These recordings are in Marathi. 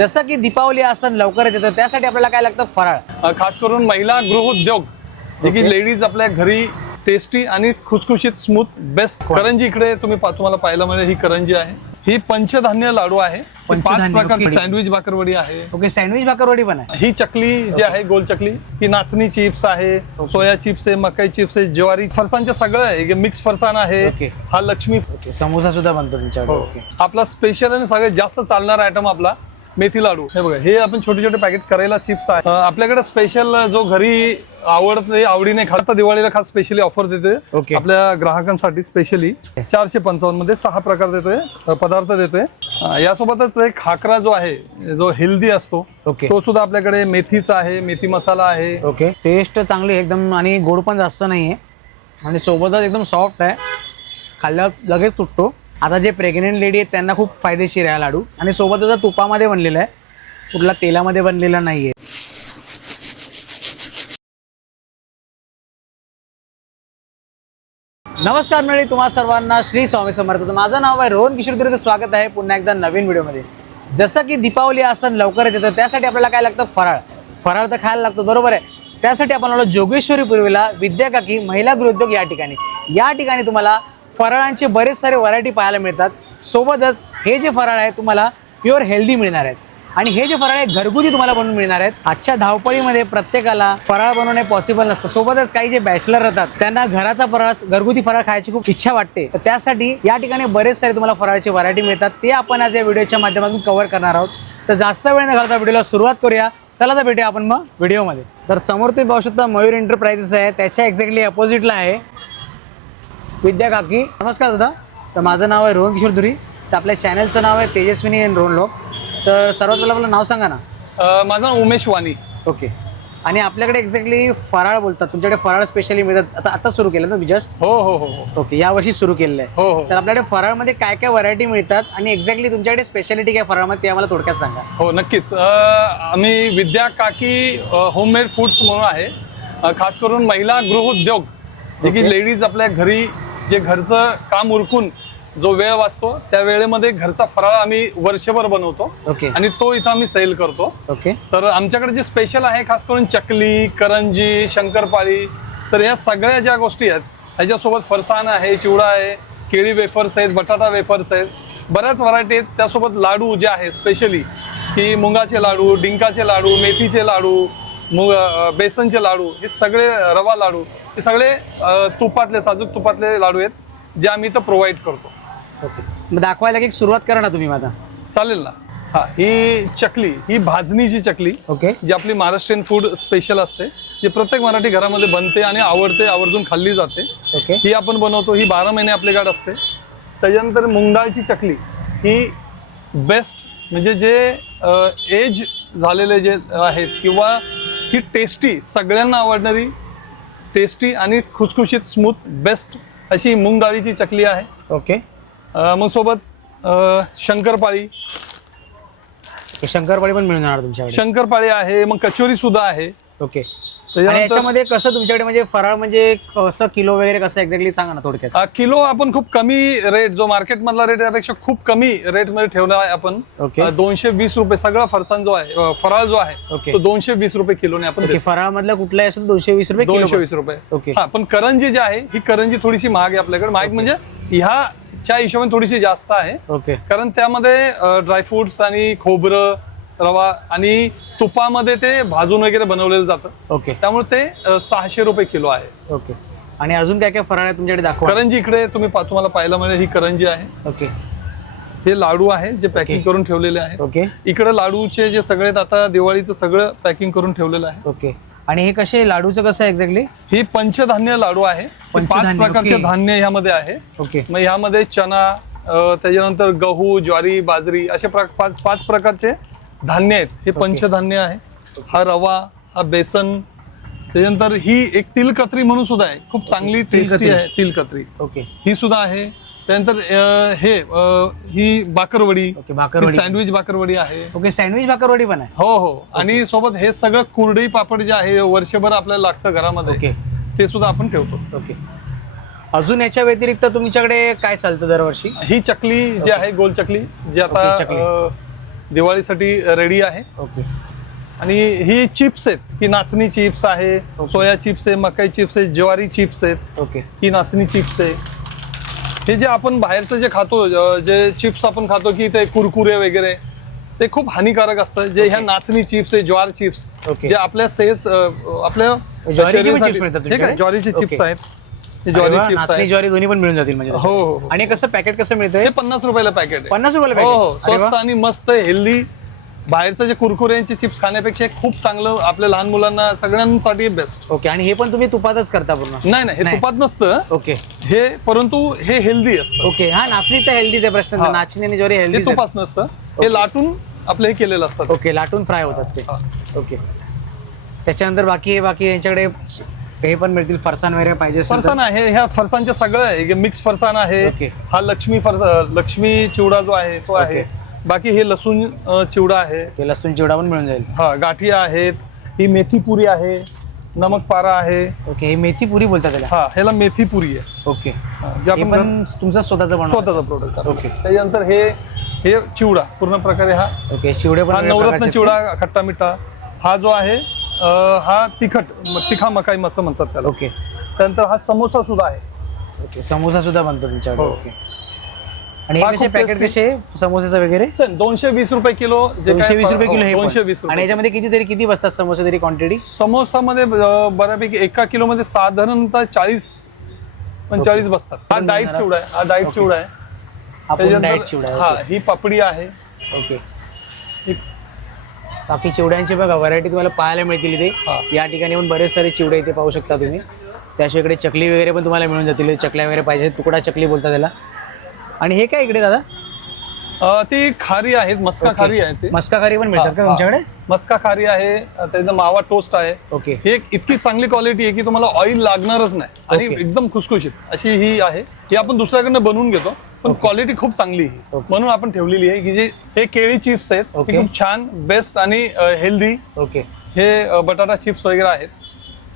जसं की दीपावली हा सण लवकरच येतो त्यासाठी आपल्याला काय लागतं? फराळ. खास करून महिला गृहोद्योग जे की. लेडीज आपल्या घरी टेस्टी आणि खुसखुशीत स्मूथ बेस्ट करंजी इकडे तुम्ही तुम्हाला पाहायला मिळेल ही करंजी आहे. ही पंचधान्य लाडू आहे. पाच प्रकारची. सँडविच भाकरवडी आहे. ओके सँडविच भाकरवडी पण आहे. ही चकली जी आहे गोल चकली ही नाचणी चिप्स आहे सोया चिप्स आहे मकई चिप्स आहे ज्वारी फरसाणचं सगळं आहे. मिक्स फरसाण आहे. हा लक्ष्मी समोसा सुद्धा बनतो तुमच्याकडे. हो. आपला स्पेशल आणि सगळ्यात जास्त चालणारा आयटम आपला मेथी लाडू. हे बघा हे आपण छोटे छोटे पॅकेट करायला चिप्स आहे. आपल्याकडे स्पेशल जो घरी आवडत नाही आवडीने खाता दिवाळीला खास स्पेशली ऑफर देते Okay. आपल्या ग्राहकांसाठी स्पेशली चारशे पंचावन्नमध्ये सहा प्रकार देतोय पदार्थ देतोय. यासोबतच एक खाकरा जो आहे जो हेल्दी असतो Okay. तो सुद्धा आपल्याकडे मेथीचा आहे मेथी मसाला आहे. ओके टेस्ट चांगली एकदम आणि गोड पण जास्त नाही आहे आणि सोबतच एकदम सॉफ्ट आहे. खाल्ल्यावर लगेच तुटतो. आता जे प्रेग्नेंट लेडी आहेत त्यांना खूप फायदेशीर आहे लाडू. आणि सोबतच तुपामध्ये बनलेला आहे. कुठला तेलामध्ये बनलेला नाही आहे नमस्कार मंडळी तुम्हा सर्वांना श्री स्वामी समर्थ. माझं नाव आहे रोहन किशोर स्वागत आहे पुन्हा एकदा नवीन व्हिडिओमध्ये. जसं की दीपावली असं लवकरच येतं त्यासाठी आपल्याला काय लागतं? फराळ. फराळ तर खायला लागतो बरोबर आहे. त्यासाठी आपण आलो जोगेश्वरी पूर्वीला विद्याकाकी महिला गृहोद्योग या ठिकाणी. या ठिकाणी तुम्हाला फराळांचे बरेच सारे व्हरायटी पाहायला मिळतात. सोबतच हे जे फराळ आहे तुम्हाला प्युअर हेल्दी मिळणार आहेत. आणि हे जे फराळ आहे घरगुती तुम्हाला बनवून मिळणार आहेत. आजच्या धावपळीमध्ये प्रत्येकाला फराळ बनवणे पॉसिबल नसतं. सोबतच काही जे बॅचलर राहतात त्यांना घराचा फराळ घरगुती फराळ खायची खूप इच्छा वाटते. तर त्यासाठी या ठिकाणी बरेच सारे तुम्हाला फराळाची व्हरायटी मिळतात. ते आपण आज या व्हिडिओच्या माध्यमातून कव्हर करणार आहोत. तर जास्त वेळ न घालता व्हिडिओला सुरुवात करूया. चला तर भेटूया आपण मग व्हिडिओमध्ये तर समोर तुम्ही पाहू शकता मयूर एंटरप्राइजेस आहे. त्याच्या एक्झॅक्टली अपोजिटला आहे. विद्या काकी. नमस्कार दादा. तर माझं नाव आहे रोहन किशोर धुरी. तर आपल्या चॅनलचं नाव आहे तेजस्विनी एन रोहन लोक. तर सर्वात पहिलं आपलं नाव सांगा ना. अं, माझं नाव उमेश वाणी ओके. आणि आपल्याकडे एक्झॅक्टली फराळ बोलतात. तुमच्याकडे फराळ स्पेशली मिळतात. आता आता सुरू केलं ना मी जस्ट हो हो हो हो. ओके यावर्षी सुरू केलेलं आहे. हो हो. तर आपल्याकडे फराळमध्ये काय काय व्हरायटी मिळतात? आणि एक्झॅक्टली तुमच्याकडे स्पेशालिटी काय फराळमध्ये ते आम्हाला थोडक्यात सांगा. हो नक्कीच. अं, आम्ही विद्या काकी होममेड फूड्स म्हणून आहे. अं, खास करून महिला गृहोद्योग. जे की. लेडीज आपल्या घरी जे घरचं काम उरकून जो वेळ वाचतो त्या वेळेमध्ये घरचा फराळ आम्ही वर्षभर बनवतो. ओके. आणि तो इथं आम्ही सेल करतो. ओके. तर आमच्याकडे जे स्पेशल आहे खास करून चकली करंजी शंकरपाळी तर या सगळ्या ज्या गोष्टी आहेत ह्याच्यासोबत फरसाण आहे चिवडा आहे केळी वेफर्स आहेत बटाटा वेफर्स आहेत बऱ्याच व्हरायटी आहेत. त्यासोबत लाडू जे आहे स्पेशली की मुंगाचे लाडू डिंकाचे लाडू मेथीचे लाडू मुग बेसनचे लाडू हे सगळे रवा लाडू हे सगळे तुपातले साजूक तुपातले लाडू आहेत जे आम्ही इथं प्रोव्हाइड करतो. ओके. मग दाखवायला की एक सुरुवात करा ना तुम्ही माझा चालेल ना? हा ही चकली ही भाजणीची चकली ओके. जी आपली महाराष्ट्रीयन फूड स्पेशल असते जी प्रत्येक मराठी घरामध्ये बनते आणि आवडते आवर्जून खाल्ली जाते. ओके. ही आपण बनवतो ही बारा महिने आपल्याकडे असते. त्याच्यानंतर मुंगाळची चकली ही बेस्ट म्हणजे जे एज झालेले जे आहेत किंवा ही टेस्टी सगळ्यांना आवडणारी टेस्टी आणि खुसखुशीत स्मूथ बेस्ट अशी मूग डाळीची चकली आहे. ओके. मग सोबत शंकरपाळी. शंकरपाळी पण मिळून जाणार तुमच्याकडे. शंकरपाळी आहे मग कचोरी सुद्धा आहे. ओके. आणि याच्यामध्ये कसं तुमच्याकडे म्हणजे फराळ म्हणजे कसं किलो वगैरे कसं एक्झॅक्टली सांगा ना थोडक्यात? अ, किलो आपण खूप कमी रेट जो मार्केट मधला रेट त्यापेक्षा खूप कमी रेटमध्ये ठेवला आहे आपण. दोनशे वीस रुपये सगळा फरसाण जो आहे अ, फराळ जो आहे. तो दोनशे वीस रुपये किलोने आपण ओके देतो. फराळ मधलं कुठलाही असेल दोनशे वीस रुपये किलो दोनशे वीस रुपये. ओके. हा पण करंजी जी आहे ही करंजी थोडीशी महाग आहे आपल्याकडे. महाग म्हणजे ह्याच्या हिशोबाने थोडीशी जास्त आहे. ओके कारण त्यामध्ये ड्रायफ्रुट्स आणि खोबरं रवा आणि तुपामध्ये ते भाजून वगैरे बनवलेलं जातं. ओके. त्यामुळे ते सहाशे रुपये किलो आहे. ओके. आणि अजून काय काय फराळ आहे तुमच्याकडे दाखवा. करंजी इकडे तुम्ही पा- तुम्हाला पाहायला मिळेल ही करंजी आहे. ओके. हे लाडू आहे जे पॅकिंग करून ठेवलेले आहे. ओके. इकडे लाडूचे जे सगळे आता दिवाळीचं सगळं पॅकिंग करून ठेवलेलं आहे. ओके. आणि हे कसे लाडूचं कसं आहे एक्झॅक्टली ही पंचधान्य लाडू आहे. पाच पंचधान्य, प्रकारचे ओके. धान्य ह्यामध्ये आहे. ओके. मग ह्यामध्ये चना अ, त्याच्यानंतर गहू ज्वारी बाजरी असे प्र- पाच पाच प्रकारचे धान्य आहेत. हे पंचधान्य आहे. हा रवा हा बेसन त्याच्यानंतर ही एक तिलकत्री म्हणून सुद्धा आहे. खूप चांगली टेस्टी. आहे तिलकत्री. ओके. ही सुद्धा आहे. त्यानंतर हे ही बाकरवडी. सँडविच बाकरवडी. आहे. ओके सँडविच भाकरवडी पण आहे. हो हो. आणि सोबत हे सगळं कुरडई पापड जे आहे वर्षभर आपल्याला लागतं घरामध्ये. ओके. ते सुद्धा आपण ठेवतो. ओके. अजून याच्या व्यतिरिक्त तुमच्याकडे काय चालतं दरवर्षी? ही चकली जी आहे गोल चकली जी आता दिवाळीसाठी रेडी आहे. ओके. आणि ही चिप्स आहेत ही नाचणी चिप्स आहे सोया चिप्स आहे मकाई चिप्स आहे ज्वारी चिप्स आहेत ओके. ही नाचणी चिप्स आहे. हे जे आपण बाहेरचं जे खातो जे चिप्स आपण खातो की ते कुरकुरे वगैरे ते खूप हानिकारक असतं. जे ह्या नाचणी चिप्स आहे ज्वार चिप्स ओके. जे आपल्या सेहत आपल्या ज्वारीचे. चिप्स आहेत. ज्वारी नाचणी ज्वारी दोन्ही पण मिळून जातील म्हणजे हो हो हो. आणि कसं पॅकेट कसं मिळतंय? हे पन्नास रुपयाला पॅकेट आहे. पन्नास रुपयाला हो packet? हो वा. स्वस्त आणि मस्त हेल्दी बाहेरचं जे कुरकुऱ्यांचे चिप्स खाण्यापेक्षा हे खूप चांगलं आपल्या लहान मुलांना सगळ्यांसाठी बेस्ट ओके आणि हे पण तुम्ही तुपातच करता पूर्ण? नाही नाही हे नाही. तुपात नसतं. ओके. हे परंतु हे हेल्दी असतं. ओके हा नाचणी तर हेल्दीच आहे प्रश्न. हा. नाचणी आणि ज्वारी हे हेल्दी तुपात नसतं. हे लाटून आपलं हे केलेलं असतं ओके लाटून फ्राय होतात ते. हा. ओके. त्याच्यानंतर बाकी हे बाकी यांच्याकडे हे पण मिळतील. फरसाण वगैरे पाहिजे असेल तर. फरसाण आहे ह्या फरसाणचे सगळं आहे. मिक्स फरसाण आहे. हा लक्ष्मी फरसा लक्ष्मी चिवडा जो आहे तो आहे. बाकी हे लसूण अं, चिवडा आहे. ते लसूण चिवडा पण मिळून जाईल. हा गाठी आहेत. ही मेथी पुरी आहे. नमक पारा आहे. ओके हे मेथी पुरी बोलतात त्याला? हा ह्याला मेथी पुरी आहे. ओके. हा, जे हे आपण पण तुमचं स्वतःचं बनवलं स्वतःचा प्रोडक्ट ओके. त्याच्यानंतर हे हे चिवडा पूर्ण प्रकारे हा. ओके चिवडे पण हा वेगळ्या नवरत्न प्रकारचे चिवडा खट्टा मिठा. हा जो आहे हा तिखट तिखा मकाई असं म्हणतात त्याला. ओके. त्यानंतर हा समोसा सुद्धा आहे. ओके समोसा सुद्धा बनतो तुमच्याकडे हो. ओके. आणि हे हा पॅकेट. कसे समोसेचं वगैरे? दोनशे वीस रुपये किलो काय दोनशे वीस रुपये किलो हो, हे दोनशे. वीस आणि याच्यामध्ये किती तरी किती बसतात समोसे तरी क्वांटिटी समोसामध्ये बऱ्यापैकी एका किलो मध्ये साधारणतः चाळीस पंचेचाळीस बसतात. हा डाईट चिवडा आहे हा डाईट. चिवडा आहे. हा. ही पापडी आहे. ओके. बाकी चिवड्यांचे बघा व्हरायटी तुम्हाला पाहायला मिळतील इथे. या ठिकाणी पण बरेच सारे चिवडे इथे पाहू शकता तुम्ही. त्याशिवाय इकडे चकली वगैरे पण तुम्हाला मिळून जातील. चकल्या वगैरे पाहिजे तुकडा चकली बोलतात त्याला. आणि हे काय इकडे दादा? ती खारी आहेत मस्का. खारी आहे मस्का खारी पण मिळतात का. तुमच्याकडे? मस्का खारी आहे त्याचं मावा टोस्ट आहे. ओके. ही इतकी चांगली क्वालिटी आहे की तुम्हाला ऑइल लागणारच नाही. आणि. एकदम खुसखुशीत अशी ही आहे. ही आपण दुसऱ्याकडनं बनवून घेतो. पण क्वालिटी खूप चांगली आहे. म्हणून आपण ठेवली आहे की जे हे केळी चिप्स आहेत खूप छान बेस्ट आणि हेल्दी ओके हे बटाटा चिप्स वगैरे आहेत.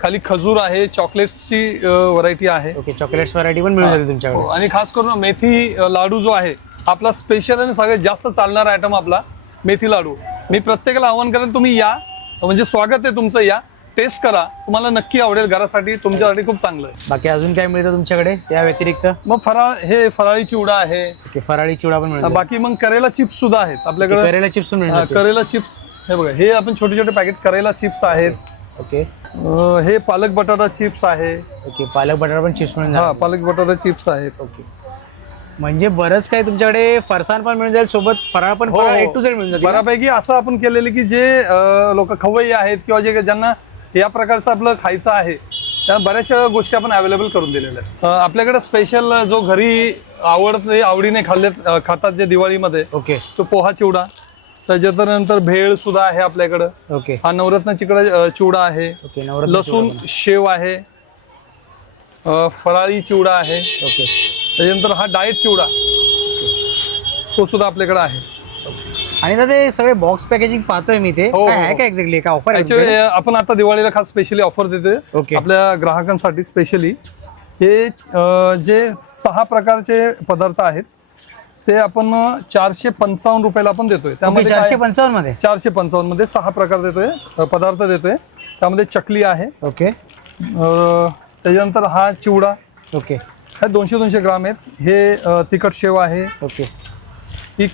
खाली खजूर आहे चॉकलेट्सची व्हरायटी आहे. ओके चॉकलेट्स व्हरायटी पण मिळून जाते हो, तुमच्याकडे. आणि खास करून मेथी लाडू जो आहे आपला स्पेशल आणि सगळ्यात जास्त चालणारा आयटम आपला मेथी लाडू. मी प्रत्येकाला आवाहन करेन तुम्ही या. म्हणजे स्वागत आहे तुमचं या. टेस्ट करा. तुम्हाला नक्की आवडेल. घरासाठी तुमच्यासाठी खूप चांगलं आहे. बाकी अजून काय मिळतं तुमच्याकडे? त्या व्यतिरिक्त? मग फराळ हे फराळी चिवडा आहे. ओके फराळी चिवडा पण मिळतो बाकी मग करेला चिप्स सुद्धा आहेत. आपल्याकडे करेला चिप्स पण हा, मिळतात करेला चिप्स. हे बघा हे आपण छोटे छोटे पॅकेट करेला चिप्स आहेत. ओके. अ, हे पालक बटाटा चिप्स आहे. ओके पालक बटाटा पण चिप्स मिळून हा पालक बटाटा चिप्स आहेत. ओके. म्हणजे बरंच काही तुमच्याकडे फरसाण पण मिळून जाईल सोबत फराळ पण हो, फराळ ए टू झेड मिळून जाईल बऱ्यापैकी असं आपण केलेलं की जे लोक खवय्ये आहेत किंवा जे ज्यांना या प्रकारचं आपलं खायचं आहे. त्या बऱ्याचशा गोष्टी आपण अवेलेबल करून दिलेल्या आहेत. आपल्याकडे स्पेशल जो घरी आवडत आवडीने खाल्ले खातात जे दिवाळीमध्ये ओके. तो पोहा चिवडा. त्याच्यानंतर भेळ सुद्धा आहे आपल्याकडं. ओके. हा नवरत्न चिकडा चिवडा आहे. ओके लसूण शेव आहे. फराळी चिवडा आहे. ओके. त्याच्यानंतर हा डाएट चिवडा. तो सुद्धा आपल्याकडे आहे. आणि दादा ते सगळे बॉक्स पॅकेजिंग पाहतोय मी ते. हो, काय हो, आहे हो. का एक्झॅक्टली काय ऑफर ऍक्च्युली? आपण आता दिवाळीला खास स्पेशली ऑफर देते. आपल्या ग्राहकांसाठी स्पेशली हे अ, जे सहा प्रकारचे पदार्थ आहेत ते आपण चारशे पंचावन्न रुपयाला आपण देतोय. त्यामध्ये चारशे काय- पंचावन्नमध्ये. चारशे पंचावन्नमध्ये सहा प्रकार देतोय अ, पदार्थ देतोय. त्यामध्ये चकली आहे. ओके अ, त्याच्यानंतर हा चिवडा. ओके हे दोनशे दोनशे ग्राम आहेत. हे अ, तिखट शेव आहे. ओके ही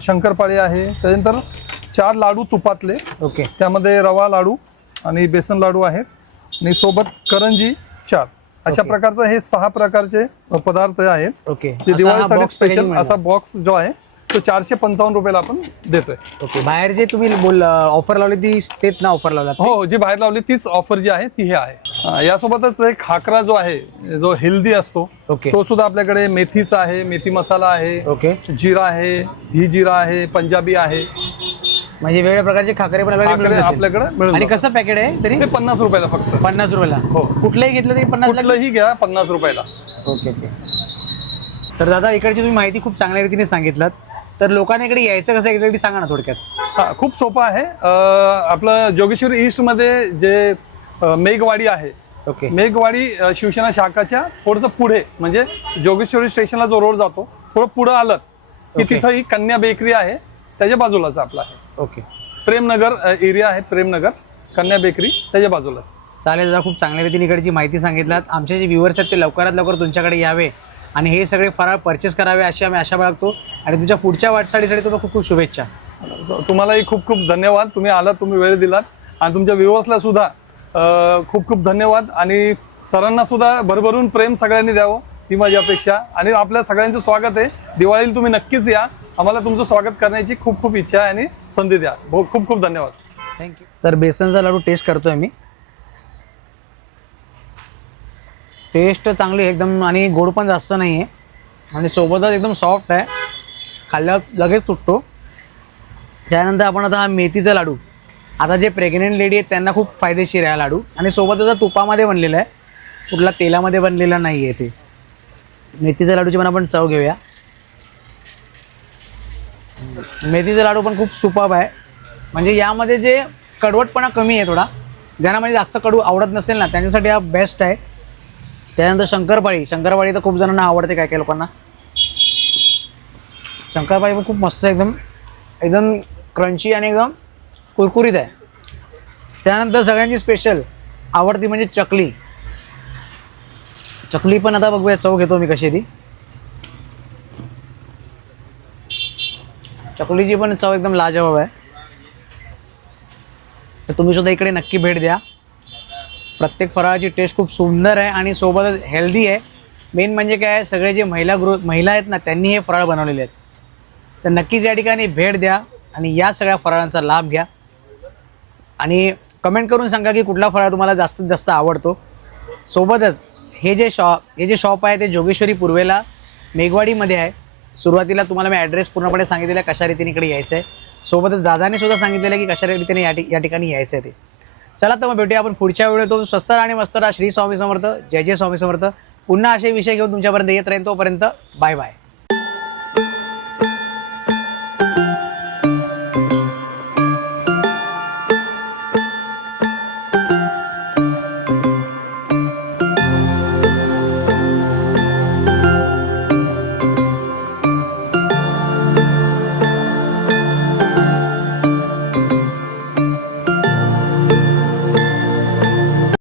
शंकरपाळी आहे. त्याच्यानंतर चार लाडू तुपातले. ओके. त्यामध्ये रवा लाडू आणि बेसन लाडू आहेत. आणि सोबत करंजी चार. अशा. प्रकारचं हे सहा प्रकारचे पदार्थ आहेत. ओके. ते दिवाळीसाठी स्पेशल असा. बॉक्स जो आहे तो चारशे पंचावन्न रुपयाला आपण देतोय. ओके बाहेर जे तुम्ही बोल ऑफर लावली ती तेच ना ऑफर लावला? हो हो जी बाहेर लावली तीच ऑफर जी आहे ती हे आहे. यासोबतच एक खाकरा जो आहे जो हेल्दी असतो ओके. तो सुद्धा आपल्याकडे मेथीचा आहे मेथी मसाला आहे ओके. जिरा आहे ही जिरा आहे पंजाबी आहे. म्हणजे वेगवेगळ्या प्रकारचे खाकरे पण आपल्याकडे मिळून आणि. कसं पॅकेट आहे तरी? पन्नास रुपयाला फक्त. पन्नास रुपयाला. हो. कुठलंही घेतलं तरी पन्नास कुठलंही घ्या पन्नास रुपयाला. Okay okay. तर दादा इकडची तुम्ही माहिती खूप चांगल्या रीतीने सांगितलं तर लोकांना इकडे यायचं कसं एक्झॅक्टली सांगा ना थोडक्यात. हा खूप सोपं आहे. अं, आपलं जोगेश्वरी ईस्टमध्ये जे अं, मेघवाडी आहे ओके. मेघवाडी अं, शिवसेना शाखाच्या थोडंसं पुढे म्हणजे जोगेश्वरी स्टेशनला जो रोड जातो थोडं पुढं आलं की ओके. तिथं ही कन्या बेकरी आहे त्याच्या बाजूलाच आपला आहे. ओके. प्रेमनगर एरिया आहे प्रेमनगर कन्या बेकरी त्याच्या बाजूलाच. चालेल दादा खूप चांगल्या रीतीने इकडची माहिती सांगितलात. आमचे जे व्ह्युअर्स आहेत ते लवकरात लवकर तुमच्याकडे यावे. आणि हे सगळे फराळ परचेस करावे अशी आम्ही आशा बाळगतो. आणि तुमच्या पुढच्या वाटचालीसाठी तुम्हाला खूप खूप शुभेच्छा. तुम्हालाही खूप खूप धन्यवाद. तुम्ही आलात तुम्ही वेळ दिलात. आणि तुमच्या व्ह्युअर्सला सुद्धा खूप खूप धन्यवाद. आणि सरांना सुद्धा भरभरून प्रेम सगळ्यांनी द्यावं ही माझी अपेक्षा. आणि आपल्या सगळ्यांचं स्वागत आहे. दिवाळीला तुम्ही नक्कीच या. आम्हाला तुमचं स्वागत करण्याची खूप खूप इच्छा आहे आणि संधी द्या. भो- खूप खूप धन्यवाद. थँक्यू तर बेसनचा लाडू टेस्ट करतोय मी. टेस्ट चांगली आहे एकदम आणि गोड पण जास्त नाही आहे आणि सोबतच एकदम सॉफ्ट आहे. खाल्ल्यावर लगेच तुटतो. त्यानंतर आपण आता हा मेथीचा लाडू. आता जे प्रेग्नेंट लेडी आहेत त्यांना खूप फायदेशीर आहे लाडू. आणि सोबतच तुपामध्ये बनलेला आहे. कुठला तेलामध्ये बनलेला नाही आहे ते. मेथीच्या लाडूची पण आपण चव घेऊया. मेथीचा लाडू पण खूप सुपाब आहे. म्हणजे यामध्ये जे कडवटपणा कमी आहे थोडा. ज्यांना म्हणजे जास्त कडू आवडत नसेल ना त्यांच्यासाठी हा बेस्ट आहे. त्यानंतर शंकरपाळी. शंकरपाळी तर खूप जणांना आवडते काय काय लोकांना. शंकरपाळी पण खूप मस्त आहे एकदम. एकदम क्रंची आणि एकदम कुरकुरीत आहे. त्यानंतर सगळ्यांची स्पेशल आवडती म्हणजे चकली. चकली पण आता बघूया चव घेतो मी कशी ती. चकलीची पण चव एकदम लाजवाब आहे. तर तुम्ही सुद्धा इकडे नक्की भेट द्या. प्रत्येक फराळाची टेस्ट खूप सुंदर आहे आणि सोबतच हेल्दी आहे. मेन म्हणजे काय आहे सगळे जे महिला गृह महिला आहेत ना त्यांनी हे फराळ बनवलेले आहेत. तर नक्कीच या ठिकाणी भेट द्या आणि या सगळ्या फराळांचा लाभ घ्या. आणि कमेंट करून सांगा की कुठला फराळ तुम्हाला जास्तीत जास्त आवडतो. सोबतच हे जे शॉप हे जे शॉप आहे ते जोगेश्वरी पूर्वेला मेघवाडीमध्ये आहे. सुरुवातीला तुम्हाला मी ॲड्रेस पूर्णपणे सांगितलेला आहे कशा रीतीने इकडे यायचं आहे सोबतच दादाने सुद्धा सांगितलेलं आहे की कशा रीतीने या ठिकाणी यायचं आहे ते. चला तर मग भेटूया आपण पुढच्या वेळेत तो स्वस्त आणि मस्त राहा. श्री स्वामी समर्थ. जय जय स्वामी समर्थ. पुन्हा असे विषय घेऊन तुमच्यापर्यंत येत राहीन तोपर्यंत. Bye bye.